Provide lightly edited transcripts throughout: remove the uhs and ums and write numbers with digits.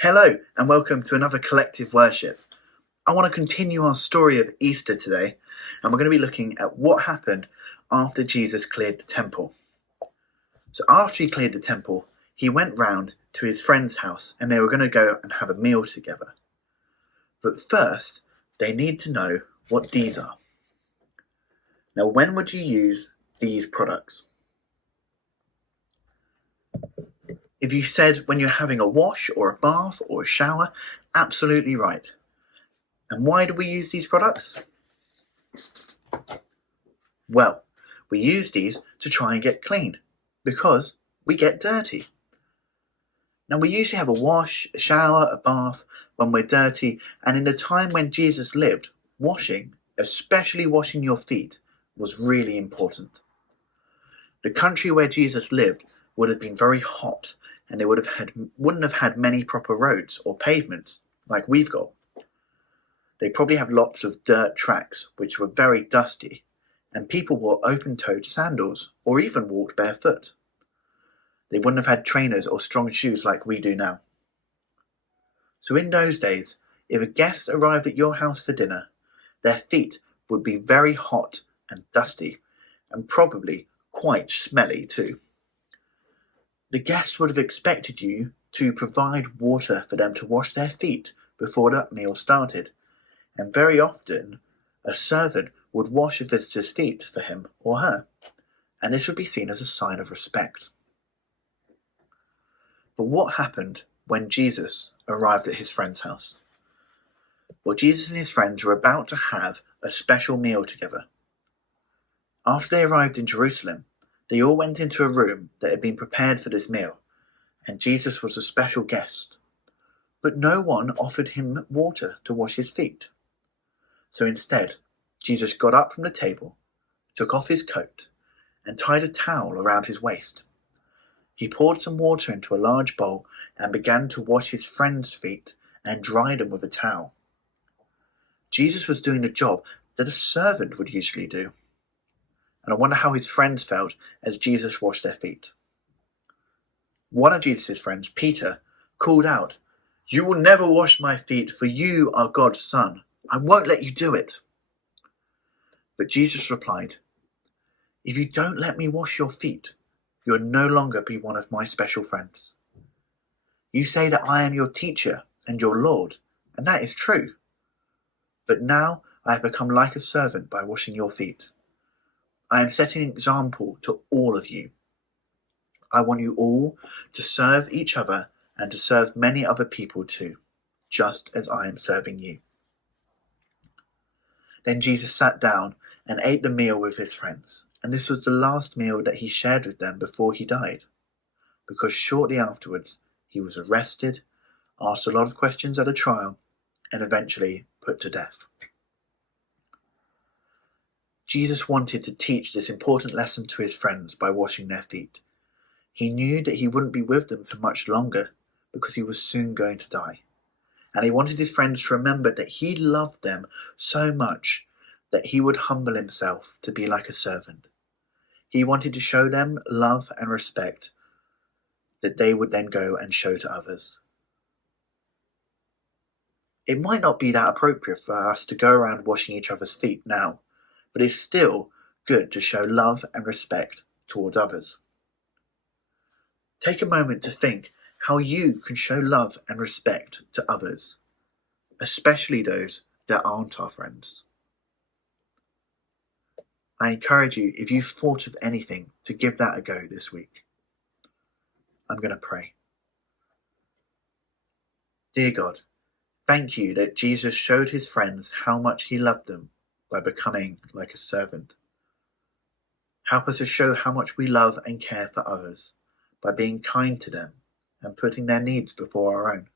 Hello and welcome to another collective worship. I want to continue our story of Easter today, and we're going to be looking at what happened after Jesus cleared the temple. So after he cleared the temple, he went round to his friend's house and they were going to go and have a meal together. But first, they need to know what these are. Now, when would you use these products? If you said when you're having a wash or a bath or a shower, absolutely right. And why do we use these products? Well, we use these to try and get clean because we get dirty. Now, we usually have a wash, a shower, a bath when we're dirty, and in the time when Jesus lived, washing, especially washing your feet, was really important. The country where Jesus lived would have been very hot, and they wouldn't have had many proper roads or pavements like we've got. They probably have lots of dirt tracks which were very dusty, and people wore open-toed sandals or even walked barefoot. They wouldn't have had trainers or strong shoes like we do now. So in those days, if a guest arrived at your house for dinner, their feet would be very hot and dusty, and probably quite smelly too. The guests would have expected you to provide water for them to wash their feet before that meal started, and very often a servant would wash a visitor's feet for him or her, and this would be seen as a sign of respect. But what happened when Jesus arrived at his friend's house? Well, Jesus and his friends were about to have a special meal together. After they arrived in Jerusalem, they all went into a room that had been prepared for this meal, and Jesus was a special guest. But no one offered him water to wash his feet. So instead, Jesus got up from the table, took off his coat, and tied a towel around his waist. He poured some water into a large bowl and began to wash his friends' feet and dry them with a towel. Jesus was doing the job that a servant would usually do. And I wonder how his friends felt as Jesus washed their feet. One of Jesus' friends, Peter, called out, "You will never wash my feet, for you are God's son. I won't let you do it." But Jesus replied, "If you don't let me wash your feet, you will no longer be one of my special friends. You say that I am your teacher and your Lord, and that is true. But now I have become like a servant by washing your feet. I am setting an example to all of you. I want you all to serve each other and to serve many other people too, just as I am serving you." Then Jesus sat down and ate the meal with his friends, and this was the last meal that he shared with them before he died, because shortly afterwards he was arrested, asked a lot of questions at a trial, and eventually put to death. Jesus wanted to teach this important lesson to his friends by washing their feet. He knew that he wouldn't be with them for much longer because he was soon going to die. And he wanted his friends to remember that he loved them so much that he would humble himself to be like a servant. He wanted to show them love and respect that they would then go and show to others. It might not be that appropriate for us to go around washing each other's feet now, but it's still good to show love and respect towards others. Take a moment to think how you can show love and respect to others, especially those that aren't our friends. I encourage you, if you've thought of anything, to give that a go this week. I'm going to pray. Dear God, thank you that Jesus showed his friends how much he loved them by becoming like a servant. Help us to show how much we love and care for others by being kind to them and putting their needs before our own.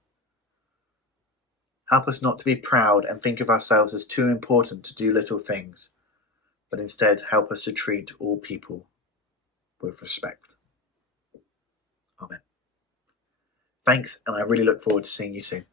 Help us not to be proud and think of ourselves as too important to do little things, but instead help us to treat all people with respect. Amen. Thanks, and I really look forward to seeing you soon.